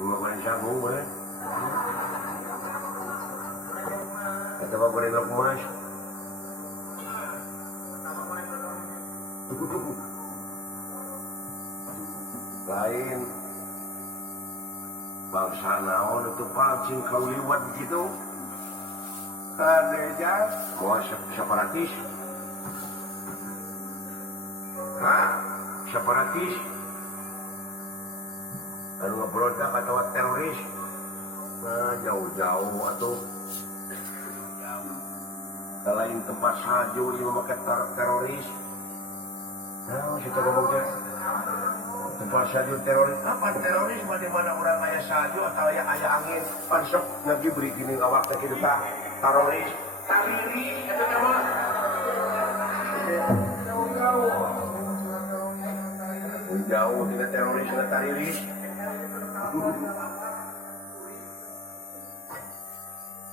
Cuma paling sambung boleh. Kata apa boleh lok emas? Lain bangsa naon itu pancing kau liwat gitu. Ada mau separatis. Hah? Separatis? Anu ngebrodak atau teroris? Nah, jauh-jauh atuh. Selain tempat salju ini memakai teroris. Nah, kita ngomongnya tempat salju teroris. Apa teroris? Bagaimana orang ayah salju atau ayah angin? Pansok lagi beri gini awak tak kita teroris. Tariri, itu nama. Jauh tidak teroris, tidak tariri.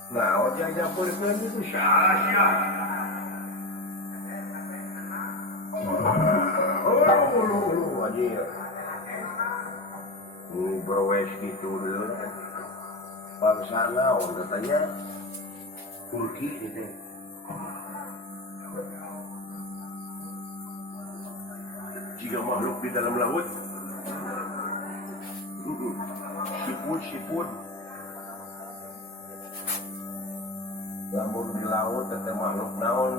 Nah, ojek nyampurkan itu syah. Aja. Ini berwes gitu dulu. Bangsa naon katanya Turki gitu. Jika makhluk di dalam laut, siput. Lamun di laut tetap makhluk naon.